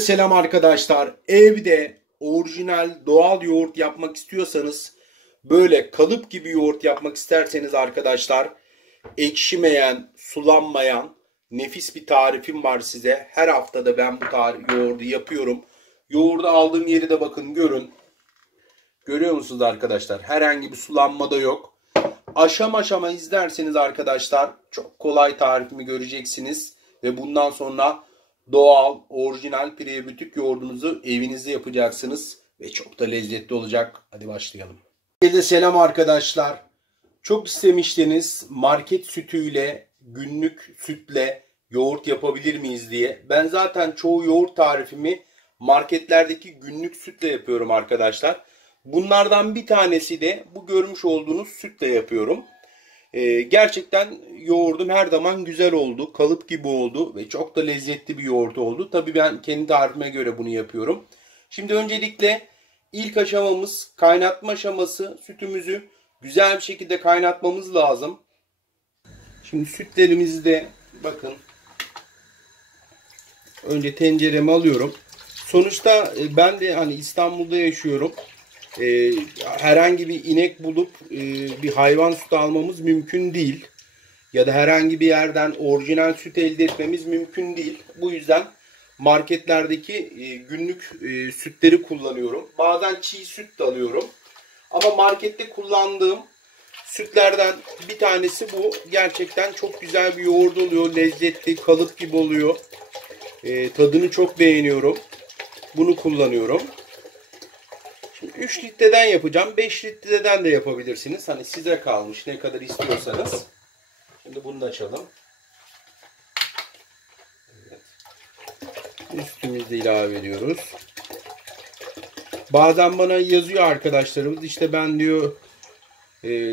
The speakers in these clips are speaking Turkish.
Selam arkadaşlar. Evde orijinal doğal yoğurt yapmak istiyorsanız, böyle kalıp gibi yoğurt yapmak isterseniz arkadaşlar, ekşimeyen, sulanmayan nefis bir tarifim var size. Her haftada ben bu yoğurdu yapıyorum. Yoğurdu aldığım yeri de bakın, görün. Görüyor musunuz arkadaşlar? Herhangi bir sulanma da yok. Aşama aşama izlerseniz arkadaşlar çok kolay tarifimi göreceksiniz. Ve bundan sonra doğal, orijinal prebiyotik yoğurdunuzu evinizde yapacaksınız. Ve çok da lezzetli olacak. Hadi başlayalım. Herkese selam arkadaşlar. Çok istemiştiniz market sütüyle, günlük sütle yoğurt yapabilir miyiz diye. Ben zaten çoğu yoğurt tarifimi marketlerdeki günlük sütle yapıyorum arkadaşlar. Bunlardan bir tanesi de bu görmüş olduğunuz sütle yapıyorum. Gerçekten yoğurdum her zaman güzel oldu. Kalıp gibi oldu ve çok da lezzetli bir yoğurt oldu. Tabii ben kendi tarifime göre bunu yapıyorum. Şimdi öncelikle ilk aşamamız kaynatma aşaması. Sütümüzü güzel bir şekilde kaynatmamız lazım. Şimdi sütlerimizi de bakın, önce tencereme alıyorum. Sonuçta ben de hani İstanbul'da yaşıyorum. Herhangi bir inek bulup bir hayvan sütü almamız mümkün değil. Ya da herhangi bir yerden orijinal süt elde etmemiz mümkün değil. Bu yüzden marketlerdeki günlük sütleri kullanıyorum. Bazen çiğ süt de alıyorum. Ama markette kullandığım sütlerden bir tanesi bu. Gerçekten çok güzel bir yoğurt oluyor. Lezzetli, kalıp gibi oluyor. Tadını çok beğeniyorum. Bunu kullanıyorum. 3 litreden yapacağım. 5 litreden de yapabilirsiniz. Hani size kalmış, ne kadar istiyorsanız. Şimdi bunu da açalım. Evet. Üstümüzü de ilave ediyoruz. Bazen bana yazıyor arkadaşlarımız, işte ben diyor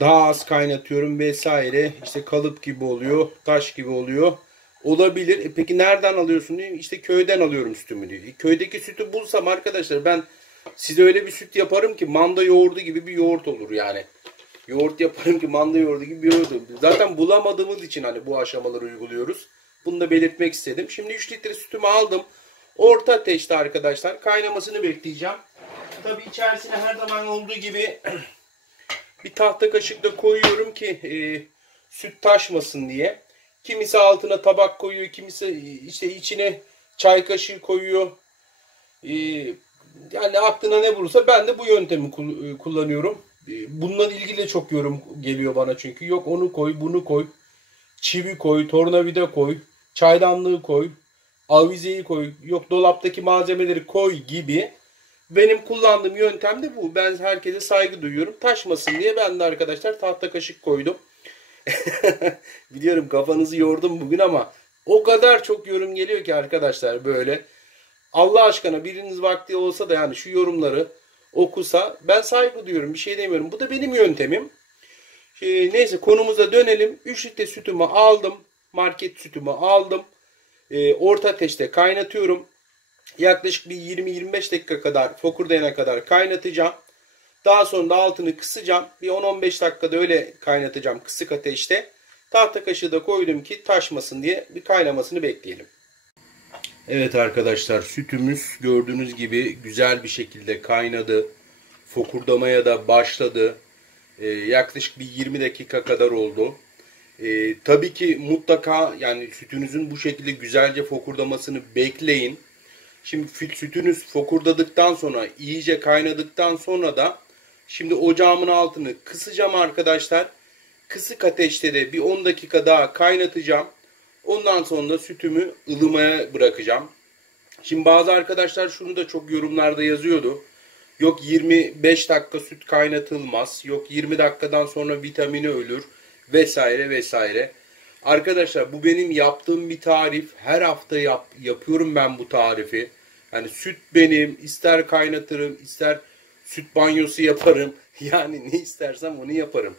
daha az kaynatıyorum vesaire. İşte kalıp gibi oluyor, taş gibi oluyor. Olabilir. Peki nereden alıyorsun diyor. İşte köyden alıyorum sütümü diyor. Köydeki sütü bulsam arkadaşlar, ben size öyle bir süt yaparım ki manda yoğurdu gibi bir yoğurt olur yani. Yoğurt yaparım ki manda yoğurdu gibi bir yoğurt olur. Zaten bulamadığımız için hani bu aşamaları uyguluyoruz. Bunu da belirtmek istedim. Şimdi 3 litre sütümü aldım. Orta ateşte arkadaşlar kaynamasını bekleyeceğim. Tabii içerisine her zaman olduğu gibi bir tahta kaşıkla koyuyorum ki süt taşmasın diye. Kimisi altına tabak koyuyor, kimisi işte içine çay kaşığı koyuyor. Yani aklına ne bulursa, ben de bu yöntemi kullanıyorum. Bununla ilgili de çok yorum geliyor bana çünkü. Yok onu koy, bunu koy, çivi koy, tornavida koy, çaydanlığı koy, avizeyi koy, yok dolaptaki malzemeleri koy gibi. Benim kullandığım yöntem de bu. Ben herkese saygı duyuyorum. Taşmasın diye ben de arkadaşlar tahta kaşık koydum. Biliyorum kafanızı yordum bugün ama o kadar çok yorum geliyor ki arkadaşlar böyle. Allah aşkına biriniz vakti olsa da yani şu yorumları okusa, ben saygı duyuyorum, bir şey demiyorum. Bu da benim yöntemim. Neyse konumuza dönelim. 3 litre sütümü aldım. Market sütümü aldım. Orta ateşte kaynatıyorum. Yaklaşık bir 20-25 dakika kadar, fokurdayana kadar kaynatacağım. Daha sonra da altını kısacağım. Bir 10-15 dakikada öyle kaynatacağım kısık ateşte. Tahta kaşığı da koydum ki taşmasın diye, bir kaynamasını bekleyelim. Evet arkadaşlar, sütümüz gördüğünüz gibi güzel bir şekilde kaynadı. Fokurdamaya da başladı. Yaklaşık bir 20 dakika kadar oldu. Tabii ki mutlaka yani sütünüzün bu şekilde güzelce fokurdamasını bekleyin. Şimdi sütünüz fokurdadıktan sonra, iyice kaynadıktan sonra da şimdi ocağımın altını kısacağım arkadaşlar. Kısık ateşte de bir 10 dakika daha kaynatacağım. Ondan sonra sütümü ılımaya bırakacağım. Şimdi bazı arkadaşlar şunu da çok yorumlarda yazıyordu. Yok 25 dakika süt kaynatılmaz. Yok 20 dakikadan sonra vitamini ölür. Vesaire vesaire. Arkadaşlar bu benim yaptığım bir tarif. Her hafta yapıyorum ben bu tarifi. Yani süt benim. İster kaynatırım, ister süt banyosu yaparım. Yani ne istersem onu yaparım.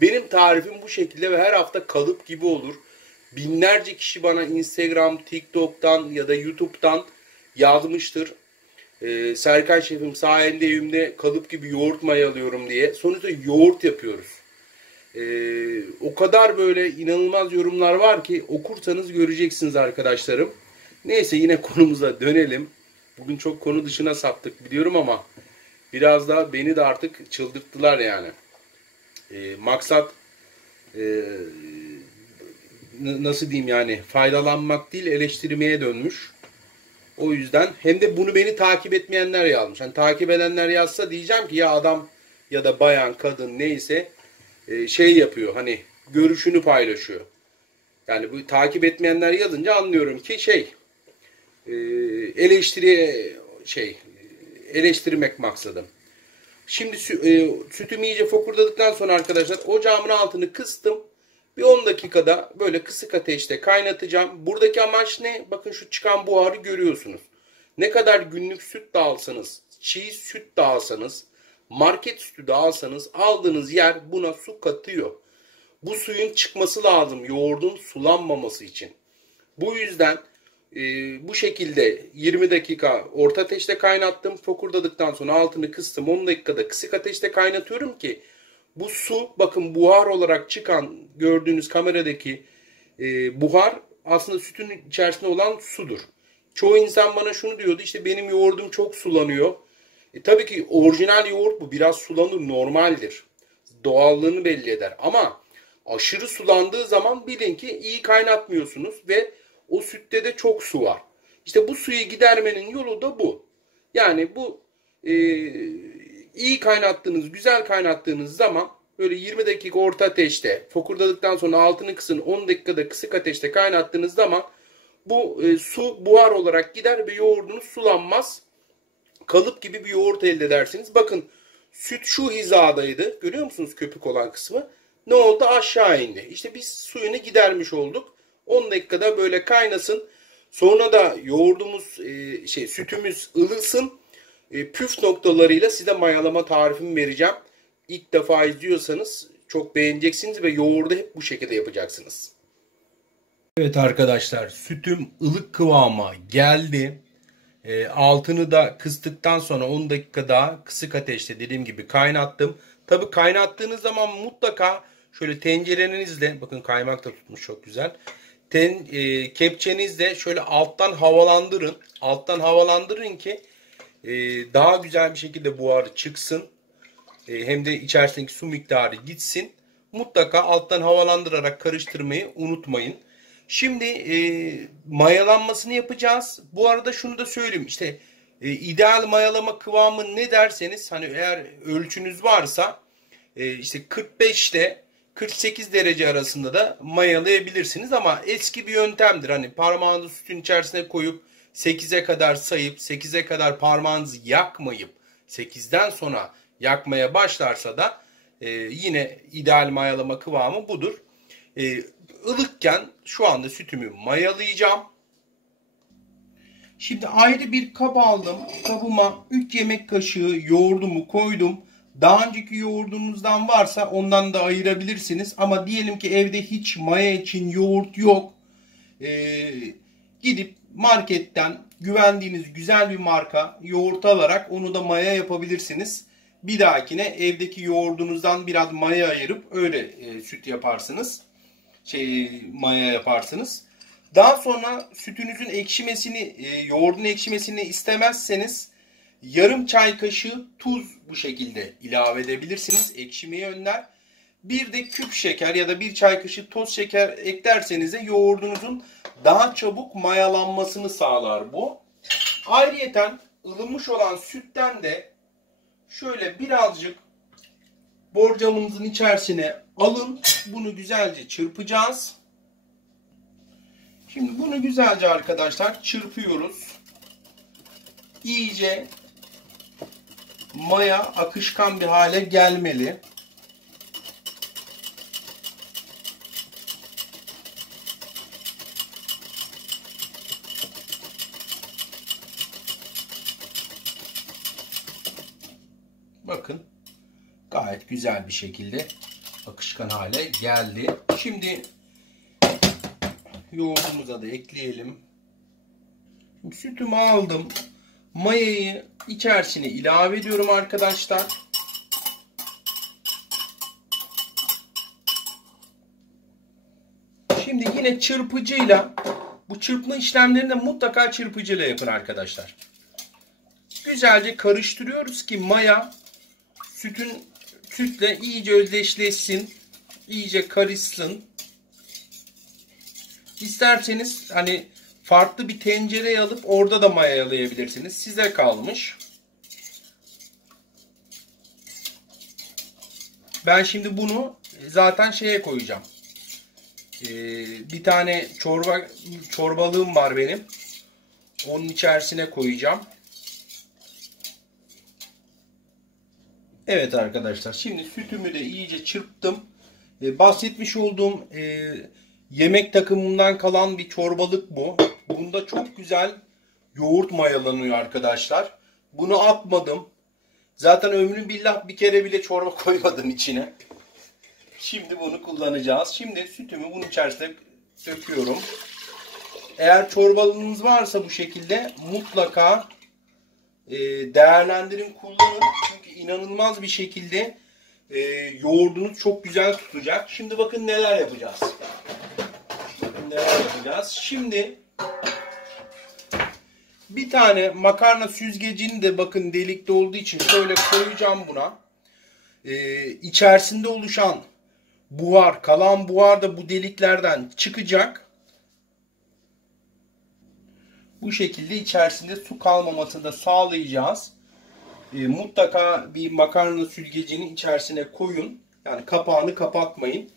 Benim tarifim bu şekilde ve her hafta kalıp gibi olur. Binlerce kişi bana Instagram, TikTok'tan ya da YouTube'dan yazmıştır. Serkan Şefim sayende evimde kalıp gibi yoğurt mayalıyorum diye. Sonuçta yoğurt yapıyoruz. O kadar böyle inanılmaz yorumlar var ki okursanız göreceksiniz arkadaşlarım. Neyse yine konumuza dönelim. Bugün çok konu dışına saptık biliyorum ama biraz da beni de artık çıldırttılar yani. Maksat nasıl diyeyim yani, faydalanmak değil eleştirmeye dönmüş. O yüzden hem de bunu beni takip etmeyenler yazmış. Hani takip edenler yazsa diyeceğim ki ya adam ya da bayan, kadın neyse şey yapıyor, hani görüşünü paylaşıyor. Yani bu takip etmeyenler yazınca anlıyorum ki eleştiriye eleştirmek maksadım. Şimdi sütümü iyice fokurdadıktan sonra arkadaşlar ocağımın altını kıstım. Bir 10 dakikada böyle kısık ateşte kaynatacağım. Buradaki amaç ne? Bakın şu çıkan buharı görüyorsunuz. Ne kadar günlük süt de alsanız, çiğ süt de alsanız, market sütü de alsanız aldığınız yer buna su katıyor. Bu suyun çıkması lazım yoğurdun sulanmaması için. Bu yüzden bu şekilde 20 dakika orta ateşte kaynattım. Fokurdadıktan sonra altını kıstım. 10 dakikada kısık ateşte kaynatıyorum ki bu su, bakın buhar olarak çıkan gördüğünüz kameradaki buhar aslında sütün içerisinde olan sudur. Çoğu insan bana şunu diyordu, işte benim yoğurdum çok sulanıyor. Tabii ki orijinal yoğurt bu, biraz sulanır, normaldir. Doğallığını belli eder ama aşırı sulandığı zaman bilin ki iyi kaynatmıyorsunuz ve o sütte de çok su var. İşte bu suyu gidermenin yolu da bu. Yani bu iyi kaynattığınız, güzel kaynattığınız zaman böyle 20 dakika orta ateşte, fokurdadıktan sonra altını kısın, 10 dakikada kısık ateşte kaynattığınız zaman bu su buhar olarak gider ve yoğurdunuz sulanmaz. Kalıp gibi bir yoğurt elde edersiniz. Bakın süt şu hizadaydı. Görüyor musunuz köpük olan kısmı? Ne oldu? Aşağı indi. İşte biz suyunu gidermiş olduk. 10 dakikada böyle kaynasın. Sonra da yoğurdumuz, sütümüz ılısın. Püf noktalarıyla size mayalama tarifimi vereceğim. İlk defa izliyorsanız çok beğeneceksiniz ve yoğurdu hep bu şekilde yapacaksınız. Evet arkadaşlar, sütüm ılık kıvama geldi. Altını da kıstıktan sonra 10 dakika daha kısık ateşte dediğim gibi kaynattım. Tabi kaynattığınız zaman mutlaka şöyle tencerenizle, bakın kaymak da tutmuş çok güzel. Kepçenizle şöyle alttan havalandırın. Alttan havalandırın ki daha güzel bir şekilde buharı çıksın. Hem de içerisindeki su miktarı gitsin. Mutlaka alttan havalandırarak karıştırmayı unutmayın. Şimdi mayalanmasını yapacağız. Bu arada şunu da söyleyeyim. İşte ideal mayalama kıvamı ne derseniz, hani eğer ölçünüz varsa işte 45'te 48 derece arasında da mayalayabilirsiniz ama eski bir yöntemdir. Hani parmağınızı sütün içerisine koyup 8'e kadar sayıp 8'e kadar parmağınızı yakmayıp 8'den sonra yakmaya başlarsa da yine ideal mayalama kıvamı budur. Ilıkken şu anda sütümü mayalayacağım. Şimdi ayrı bir kap aldım. Kabıma 3 yemek kaşığı yoğurdumu koydum. Daha önceki yoğurdunuzdan varsa ondan da ayırabilirsiniz. Ama diyelim ki evde hiç maya için yoğurt yok. Gidip marketten güvendiğiniz güzel bir marka yoğurt alarak onu da maya yapabilirsiniz. Bir dahakine evdeki yoğurdunuzdan biraz maya ayırıp öyle süt yaparsınız. Maya yaparsınız. Daha sonra sütünüzün ekşimesini, yoğurdun ekşimesini istemezseniz yarım çay kaşığı tuz bu şekilde ilave edebilirsiniz. Ekşimeyi önler. Bir de küp şeker ya da bir çay kaşığı toz şeker eklerseniz de yoğurdunuzun daha çabuk mayalanmasını sağlar bu. Ayrıyeten ılımış olan sütten de şöyle birazcık borcamımızın içerisine alın. Bunu güzelce çırpacağız. Şimdi bunu güzelce arkadaşlar çırpıyoruz. İyice maya akışkan bir hale gelmeli. Bakın gayet güzel bir şekilde akışkan hale geldi. Şimdi yoğurdumuza da ekleyelim. Şimdi sütümü aldım. Mayayı içerisine ilave ediyorum arkadaşlar. Şimdi yine çırpıcıyla, bu çırpma işlemlerini de mutlaka çırpıcıyla yapın arkadaşlar. güzelce karıştırıyoruz ki maya sütle iyice özdeşleşsin. İyice karışsın. İsterseniz hani farklı bir tencereye alıp orada da mayalayabilirsiniz. Size kalmış. Ben şimdi bunu zaten şeye koyacağım. Bir tane çorbalığım var benim. Onun içerisine koyacağım. Evet arkadaşlar, şimdi sütümü de iyice çırptım. Bahsetmiş olduğum yemek takımından kalan bir çorbalık bu. Bunda çok güzel yoğurt mayalanıyor arkadaşlar. Bunu atmadım. Zaten ömrüm billah bir kere bile çorba koymadım içine. Şimdi bunu kullanacağız. Şimdi sütümü bunun içerisine döküyorum. Eğer çorbalığınız varsa bu şekilde mutlaka değerlendirin, kullanın. Çünkü inanılmaz bir şekilde yoğurdunuz çok güzel tutacak. Şimdi bakın neler yapacağız. Şimdi bir tane makarna süzgecini de bakın delikte olduğu için şöyle koyacağım buna. İçerisinde oluşan buhar, kalan buhar da bu deliklerden çıkacak. Bu şekilde içerisinde su kalmamasını da sağlayacağız. Mutlaka bir makarna süzgecinin içerisine koyun. Yani kapağını kapatmayın.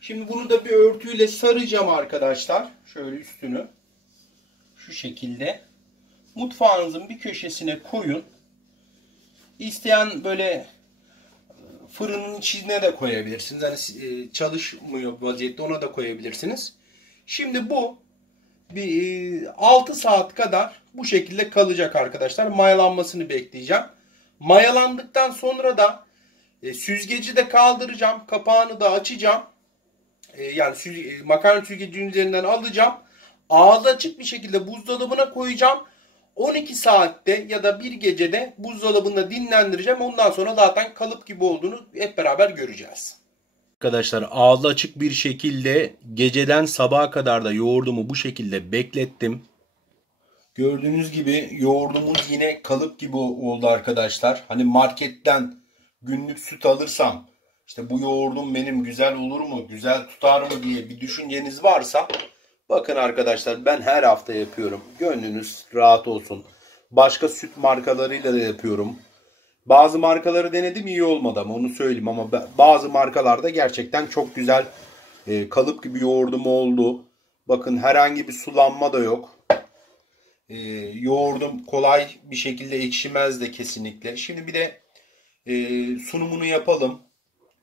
Şimdi bunu da bir örtüyle saracağım arkadaşlar. Şöyle üstünü. Şu şekilde. Mutfağınızın bir köşesine koyun. İsteyen böyle fırının içine de koyabilirsiniz. Hani çalışmıyor vaziyette, ona da koyabilirsiniz. Şimdi bu bir 6 saat kadar bu şekilde kalacak arkadaşlar. Mayalanmasını bekleyeceğim. Mayalandıktan sonra da süzgeci de kaldıracağım. Kapağını da açacağım. Yani makarna süzgecinin üzerinden alacağım. Ağzı açık bir şekilde buzdolabına koyacağım. 12 saatte ya da bir gecede buzdolabında dinlendireceğim. Ondan sonra zaten kalıp gibi olduğunu hep beraber göreceğiz. Arkadaşlar, ağzı açık bir şekilde geceden sabaha kadar da yoğurdumu bu şekilde beklettim. Gördüğünüz gibi yoğurdumuz yine kalıp gibi oldu arkadaşlar. Hani marketten günlük süt alırsam işte bu yoğurdum benim güzel olur mu, güzel tutar mı diye bir düşünceniz varsa bakın arkadaşlar, ben her hafta yapıyorum. Gönlünüz rahat olsun. Başka süt markalarıyla da yapıyorum. Bazı markaları denedim, iyi olmadı ama onu söyleyeyim, ama bazı markalarda gerçekten çok güzel kalıp gibi yoğurdum oldu. Bakın herhangi bir sulanma da yok. Yoğurdum kolay bir şekilde ekşimez de kesinlikle. Şimdi bir de sunumunu yapalım.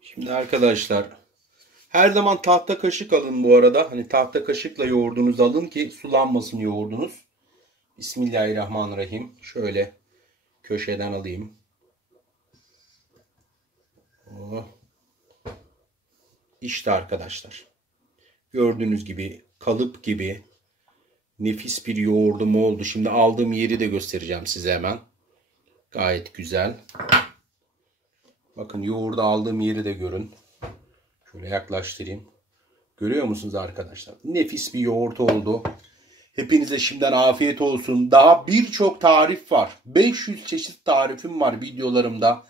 Şimdi arkadaşlar, her zaman tahta kaşık alın bu arada. Hani tahta kaşıkla yoğurdunuzu alın ki sulanmasın yoğurdunuz. Bismillahirrahmanirrahim. Şöyle köşeden alayım. İşte arkadaşlar, gördüğünüz gibi kalıp gibi nefis bir yoğurdum oldu. Şimdi aldığım yeri de göstereceğim size hemen. Gayet güzel. Bakın yoğurdu aldığım yeri de görün. Şöyle yaklaştırayım. Görüyor musunuz arkadaşlar? Nefis bir yoğurt oldu. Hepinize şimdiden afiyet olsun. Daha birçok tarif var. 500 çeşit tarifim var videolarımda.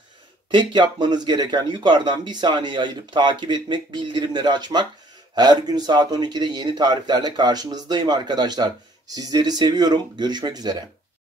Tek yapmanız gereken yukarıdan bir saniye ayırıp takip etmek, bildirimleri açmak. Her gün saat 12'de yeni tariflerle karşınızdayım arkadaşlar. Sizleri seviyorum. Görüşmek üzere.